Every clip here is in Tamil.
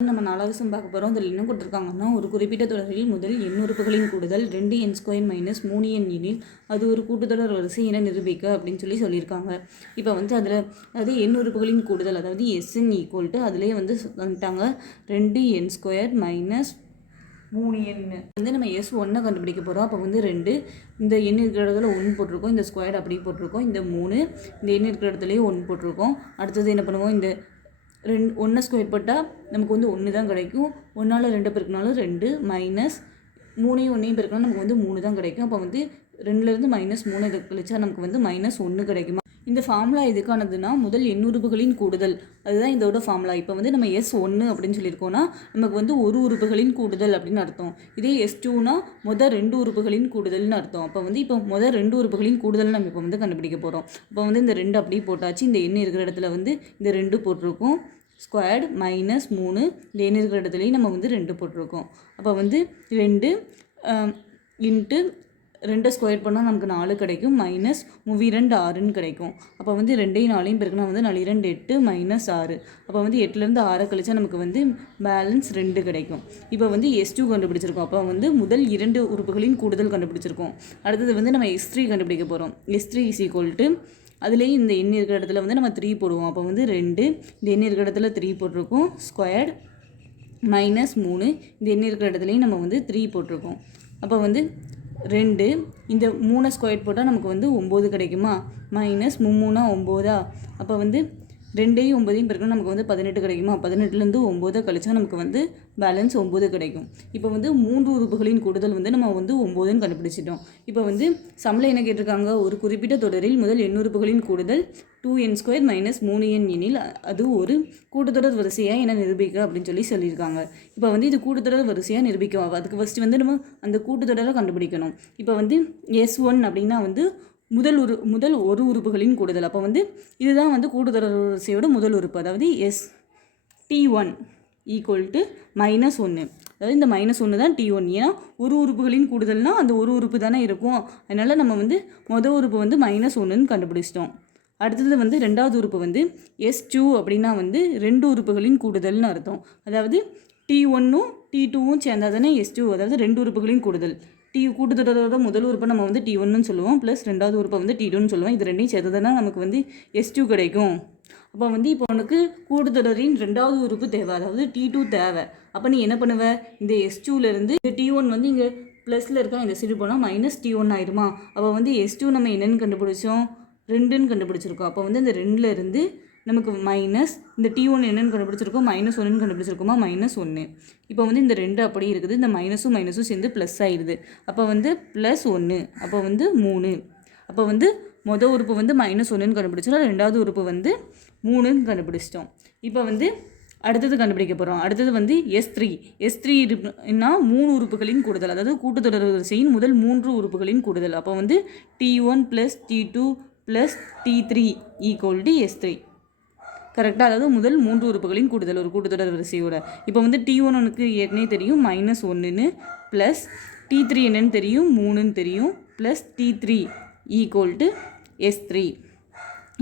நம்ம 4வது சம் பார்க்க போகிறோம். அதில் என்ன கொடுத்துருக்காங்கன்னா, ஒரு குறிப்பிட்ட தொடரில் முதல் எண் உறுப்புகளின் கூடுதல் 2n² - 3n எனில் அது ஒரு கூட்டுத்தொடர் வரிசை என நிரூபிக்க அப்படின்னு சொல்லியிருக்காங்க. இப்போ வந்து அதில் அதாவது எண் உறுப்புகளின் கூடுதல் அதாவது SN = அதிலே வந்து வந்துட்டாங்க 2n² - 3n வந்து நம்ம S1 கண்டுபிடிக்க போகிறோம். அப்போ வந்து 2 இந்த எண் இருக்கிற இடத்துல 1 போட்டிருக்கோம், இந்த ஸ்கொயர் அப்படியே போட்டிருக்கோம், இந்த 3 இந்த எண் இருக்கிற இடத்துலையும் 1 போட்டிருக்கோம். அடுத்தது என்ன பண்ணுவோம், இந்த 1 ஸ்கொயர் போட்டால் நமக்கு வந்து 1 தான் கிடைக்கும். 1ஆல் 2 பெருக்கினாலும் 2 மைனஸ் 3 1 பெருக்கினாலும் நமக்கு வந்து 3 தான் கிடைக்கும். அப்போ வந்து 2லேருந்து -3 இதை கழிச்சா நமக்கு வந்து -1 கிடைக்குமா. இந்த ஃபார்முலா எதுக்கானதுன்னா முதல் எண் உறுப்புகளின் கூடுதல், அதுதான் இதோட ஃபார்முலா. இப்போ வந்து நம்ம S1 அப்படின்னு சொல்லியிருக்கோன்னா நமக்கு வந்து ஒரு உறுப்புகளின் கூடுதல் அப்படின்னு அர்த்தம். இதே S2னா முதல் 2 உறுப்புகளின் கூடுதல்னு அர்த்தம். அப்போ வந்து இப்போ முதல் 2 உறுப்புகளின் கூடுதல் நம்ம இப்போ வந்து கண்டுபிடிக்க போகிறோம். அப்போ வந்து இந்த 2 அப்படியே போட்டாச்சு. இந்த எண் இருக்கிற இடத்துல வந்து இந்த 2 போட்டிருக்கோம், ஸ்கொயர்டு -3 இந்த எண் இருக்கிற இடத்துலையும் நம்ம வந்து 2 போட்டிருக்கோம். அப்போ வந்து 2 இன்ட்டு 2 ஸ்கொயர் பண்ணால் நமக்கு 4 கிடைக்கும், மைனஸ் 2 6ன்னு கிடைக்கும். அப்போ வந்து 2ஐயும் 4ஐயும் பெருக்கினா வந்து 4 2 8 -6. அப்போ வந்து 8லேருந்து 6 கழிச்சா நமக்கு வந்து பேலன்ஸ் 2 கிடைக்கும். இப்போ வந்து S2 கண்டுபிடிச்சிருக்கோம். அப்போ வந்து முதல் 2 உறுப்புகளின் கூடுதல் கண்டுபிடிச்சிருக்கோம். அடுத்தது வந்து நம்ம S3 கண்டுபிடிக்க போகிறோம். S3 = அதுலேயும் இந்த எண் இருக்கிற இடத்துல வந்து நம்ம 3 போடுவோம். அப்போ வந்து 2 இந்த எண் இருக்கிற இடத்துல 3 போட்டிருக்கோம், ஸ்கொயர்டு -3 இந்த எண் இருக்கிற இடத்துலையும் நம்ம வந்து 3 போட்டிருக்கோம். அப்போ வந்து 2 இந்த 3 ஸ்கொயர் போட்டால் நமக்கு வந்து 9 கிடைக்குமா, மைனஸ் 3 9. அப்போ வந்து 2ஐயும் 9ஐயும் பெருக்கணும் நமக்கு வந்து 18 கிடைக்குமா. 18லேருந்து 9 கழிச்சா நமக்கு வந்து பேலன்ஸ் 9 கிடைக்கும். இப்போ வந்து 3 உறுப்புகளின் கூடுதல் வந்து நம்ம வந்து 9ன்னு கண்டுபிடிச்சிட்டோம். இப்போ வந்து சம்மில் என்ன கேட்டிருக்காங்க, ஒரு குறிப்பிட்ட தொடரில் முதல் எண் உறுப்புகளின் கூடுதல் 2n² - 3n எனில் அது ஒரு கூட்டுத்தொடர் வரிசையாக என நிரூபிக்க அப்படின்னு சொல்லியிருக்காங்க. இப்போ வந்து இது கூட்டுத்தொடர் வரிசையாக நிரூபிக்கும். அதுக்கு ஃபஸ்ட்டு வந்து நம்ம அந்த கூட்டுத்தொடரை கண்டுபிடிக்கணும். இப்போ வந்து S1 அப்படின்னா வந்து முதல் ஒரு உறுப்புகளின் கூடுதல். அப்போ வந்து இதுதான் வந்து கூட்டுத்தொடர் வரிசையோட முதல் உறுப்பு, அதாவது T1 = -1. அதாவது இந்த -1 தான் T1. ஏன்னா ஒரு உறுப்புகளின் கூடுதல்னால் அந்த ஒரு உறுப்பு தானே இருக்கும். அதனால் நம்ம வந்து முதல் உறுப்பு வந்து -1ன்னு கண்டுபிடிச்சிட்டோம். அடுத்தது வந்து ரெண்டாவது உறுப்பு வந்து S2 அப்படின்னா வந்து 2 உறுப்புகளின் கூடுதல்னு அர்த்தம். அதாவது T1ம் T2வும் சேர்ந்தா தானே S2, அதாவது 2 உறுப்புகளின் கூடுதல். கூட்டுத்தொடரோட முதல் உறுப்பை நம்ம வந்து T1ன்னு சொல்லுவோம், ப்ளஸ் ரெண்டாவது உறுப்பை வந்து T2ன்னு சொல்லுவோம். இது ரெண்டையும் சேர்த்ததுனா நமக்கு வந்து S2 கிடைக்கும். அப்போ வந்து இப்போ உனக்கு கூட்டுத்தொடரின் ரெண்டாவது உறுப்பு தேவை, அதாவது T2 தேவை. அப்போ நீ என்ன பண்ணுவ, இந்த S2லேருந்து இந்த T1 வந்து இங்கே ப்ளஸில் இருக்கா, இந்த சைடு போனால் -T1 ஆயிடுமா. அப்போ வந்து S2 நம்ம என்னென்னு கண்டுபிடிச்சோம், 2ன்னு கண்டுபிடிச்சிருக்கோம். அப்போ வந்து இந்த 2லேருந்து நமக்கு மைனஸ் இந்த T1 என்னென்னு கண்டுபிடிச்சிருக்கோம், -1ன்னு கண்டுபிடிச்சிருக்கோமா, -1. இப்போ வந்து இந்த 2 அப்படியே இருக்குது, இந்த மைனஸும் சேர்ந்து ப்ளஸ் ஆகிடுது. அப்போ வந்து +1, அப்போ வந்து 3. அப்போ வந்து மொதல் உறுப்பு வந்து -1ன்னு கண்டுபிடிச்சோம், ரெண்டாவது உறுப்பு வந்து 3ன்னு கண்டுபிடிச்சிட்டோம். இப்போ வந்து அடுத்தது கண்டுபிடிக்க போகிறோம். அடுத்தது வந்து S3 னா 3 உறுப்புகளின் கூடுதல், அதாவது கூட்டுத்தொடர் வரிசையின் முதல் 3 உறுப்புகளின் கூடுதல். அப்போ வந்து T1 + T2 + T3 = S3. கரெக்டாக, அதாவது முதல் 3 உறுப்புகளின் கூடுதல் ஒரு கூட்டுத்தொடர் வரிசையோட. இப்போ வந்து T1 உனக்கு ஏற்கனவே தெரியும் -1ன்னு, ப்ளஸ் T3 என்னன்னு தெரியும் 3ன்னு தெரியும், ப்ளஸ் T3 = S3.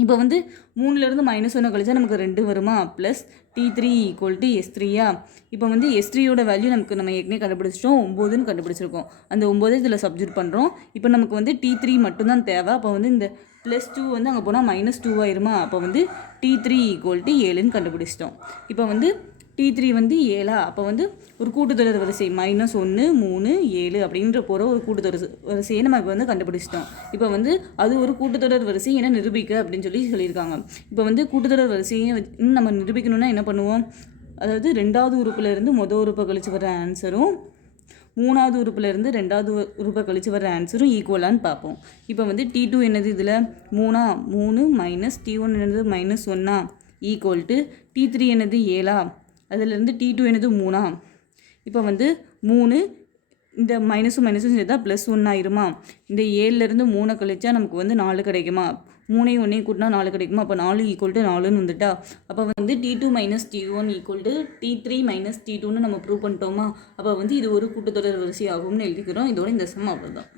இப்போ வந்து 3லேருந்து -1 கழிச்சா நமக்கு 2 வருமா, ப்ளஸ் T3 = S3யா. இப்போ வந்து S3யோட வேல்யூ நம்ம ஏற்கனவே கண்டுபிடிச்சிட்டோம், 9ன்னு கண்டுபிடிச்சிருக்கோம். அந்த 9 இதில் சப்ஜெக்ட் பண்ணுறோம். இப்போ நமக்கு வந்து T3 மட்டும்தான் தேவை. அப்போ வந்து இந்த +2 வந்து அங்கே போனால் -2 ஆயிருமா. அப்போ வந்து T3 = 7ன்னு கண்டுபிடிச்சிட்டோம். இப்போ வந்து T3 வந்து 7. அப்போ வந்து ஒரு கூட்டுத்தொடர் வரிசை -1 3 7 அப்படின்ற போகிற ஒரு கூட்டுத்தொடர் வரிசையை நம்ம இப்போ வந்து கண்டுபிடிச்சிட்டோம். இப்போ வந்து அது ஒரு கூட்டுத்தொடர் வரிசை என நிரூபிக்க அப்படின்னு சொல்லியிருக்காங்க. இப்போ வந்து கூட்டுத்தொடர் வரிசையை நம்ம நிரூபிக்கணும்னா என்ன பண்ணுவோம், அதாவது ரெண்டாவது உறுப்புலேருந்து முதல் உறுப்பை கழிச்சு வர ஆன்சரும் மூணாவது உறுப்புலேருந்து ரெண்டாவது உறுப்பை கழிச்சு வர ஆன்சரும் ஈக்குவலான்னு பார்ப்போம். இப்போ வந்து T2 என்னது இதில் 3 மைனஸ் T1 என்னது -1 = T3 என்னது 7, அதிலேருந்து T2 என்னது 3. இப்போ வந்து 3 இந்த மைனஸும் சேர்த்தா +1 ஆயிருமா. இந்த 7லேருந்து 3 கழிச்சா நமக்கு வந்து 4 கிடைக்குமா. 3ஐயும் 1ஐயும் கூட்டினா 4 கிடைக்குமா. அப்போ 4 = 4ன்னு வந்துட்டா. அப்போ வந்து T2 - T1 = T3 - T2ன்னு நம்ம ப்ரூவ் பண்ணிட்டோமா. அப்போ வந்து இது ஒரு கூட்டுத்தொடர் வரிசை ஆகும்னு எழுதிக்கிறோம். இதோட இந்த சம் அவ்வளோதான்.